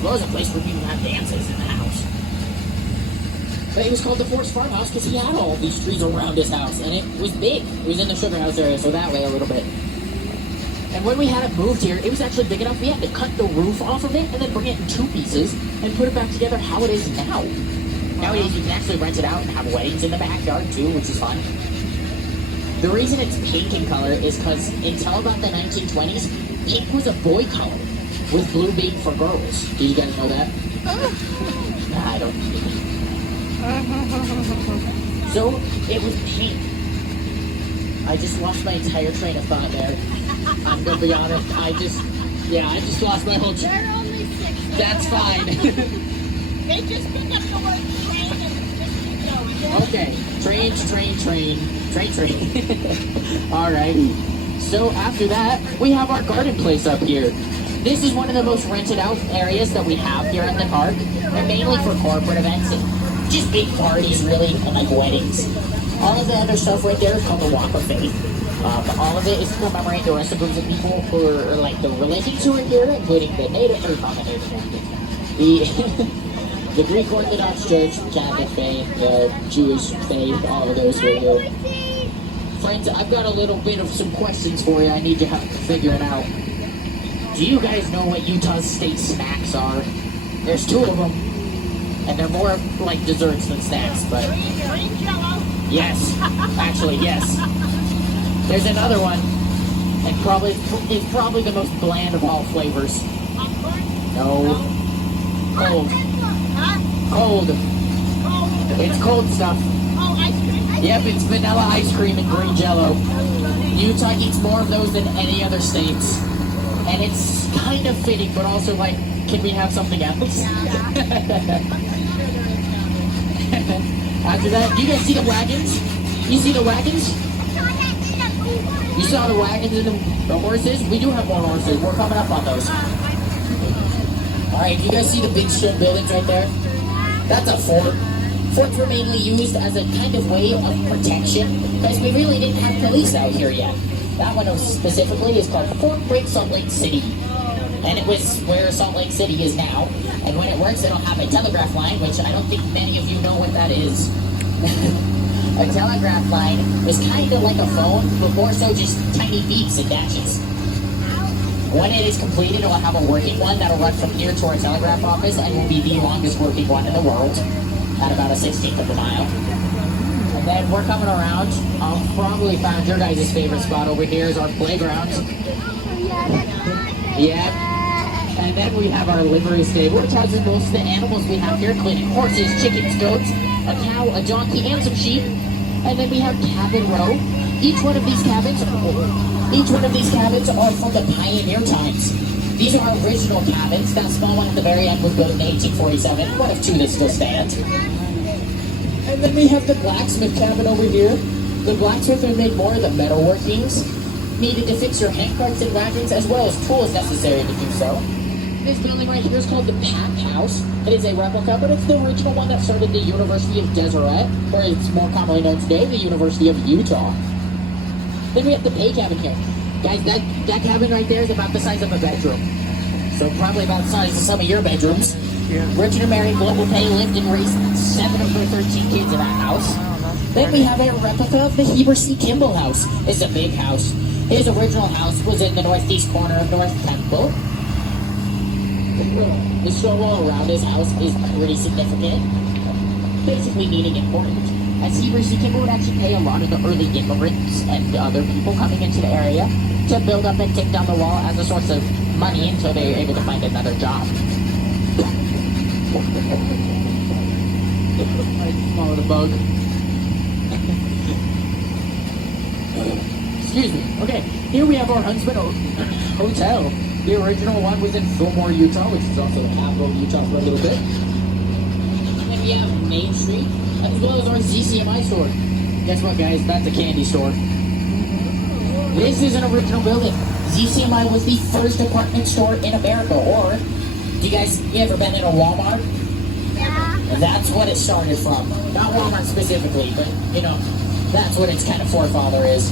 as well as a place for people to have dances in the house. But it was called the Forest Farmhouse because he had all these trees around his house, and it was big. It was in the sugar house area, so that way a little bit. And when we had it moved here, it was actually big enough we had to cut the roof off of it and then bring it in two pieces and put it back together how it is now. Nowadays you can actually rent it out and have weddings in the backyard too, which is fun. The reason it's pink in color is because until about the 1920s, pink was a boy color with blue being for girls. Do you guys know that? Nah, I don't. So it was pink. I just lost my entire train of thought there. I'm gonna be honest. I just lost my whole train. They're only 6. That's fine. They just pick up the word train and just keep going. Okay, train. Alrighty. So after that, we have our garden place up here. This is one of the most rented out areas that we have here at the park, and mainly for corporate events and just big parties, really, and like weddings. All of the other stuff right there is called the Walk of Faith. All of it is to commemorate the rest of groups of people who are like the religions who are here, including the Native, or not the Native, the Greek Orthodox Church, Catholic faith, the Jewish faith, all of those who are here. Friends, I've got a little bit of some questions for you. I need your help to figure it out. Do you guys know what Utah's state snacks are? There's 2 of them, and they're more like desserts than snacks, but... Green Jello. Yes, actually, yes. There's another one, and it's probably the most bland of all flavors. Popcorn? No. Cold. Huh? Cold. Cold. It's cold stuff. Oh, ice cream? Yep, it's vanilla ice cream and green Jello. Utah eats more of those than any other states. And it's kind of fitting, but also like, can we have something else? After that, do you guys see the wagons? You see the wagons? You saw the wagons and the horses? We do have more horses. We're coming up on those. Alright, do you guys see the big ship buildings right there? That's a fort. Forts were mainly used as a kind of way of protection because we really didn't have police out here yet. That one specifically is called Fort Brick Salt Lake City. And it was where Salt Lake City is now. And when it works, it'll have a telegraph line, which I don't think many of you know what that is. A telegraph line is kind of like a phone, but more so just tiny beeps and dashes. When it is completed, it will have a working one that'll run from here to our telegraph office and will be the longest working one in the world at about a 16th of a mile. And then we're coming around. I'll probably find your guys' favorite spot over here is our playground. Yeah. And then we have our livery stable, which houses most of the animals we have here, including horses, chickens, goats, a cow, a donkey, and some sheep. And then we have cabin row. Each one of these cabins are from the pioneer times. These are our original cabins. That small one at the very end was built in 1847, one of 2 that still stand. And then we have the blacksmith cabin over here. The blacksmith would make more of the metal workings needed to fix your hand carts and wagons, as well as tools necessary to do so. This building right here is called the Pack House. It is a replica, but it's the original one that started the University of Deseret, or it's more commonly known today, the University of Utah. Then we have the pay cabin here. Guys, that cabin right there is about the size of a bedroom. So probably about the size of some of your bedrooms. Yeah. Richard and Mary Global Pay lived and raised 7 of their 13 kids in that house. Then we have a replica of the Heber C. Kimball House. It's a big house. His original house was in the northeast corner of North Temple. The stone wall around his house is pretty significant, basically meaning important, as Heber C. Kimball would actually pay a lot of the early immigrants and other people coming into the area to build up and take down the wall as a source of money until they were able to find another job. I swallowed a bug. Excuse me. Okay, here we have our Huntsman Hotel. The original one was in Fillmore, Utah, which is also the capital of Utah for a little bit. And then we have Main Street, as well as our ZCMI store. Guess what, guys? That's a candy store. This is an original building. ZCMI was the first department store in America. Or, you ever been in a Walmart? Yeah. That's what it started from. Not Walmart specifically, but, that's what its kind of forefather is.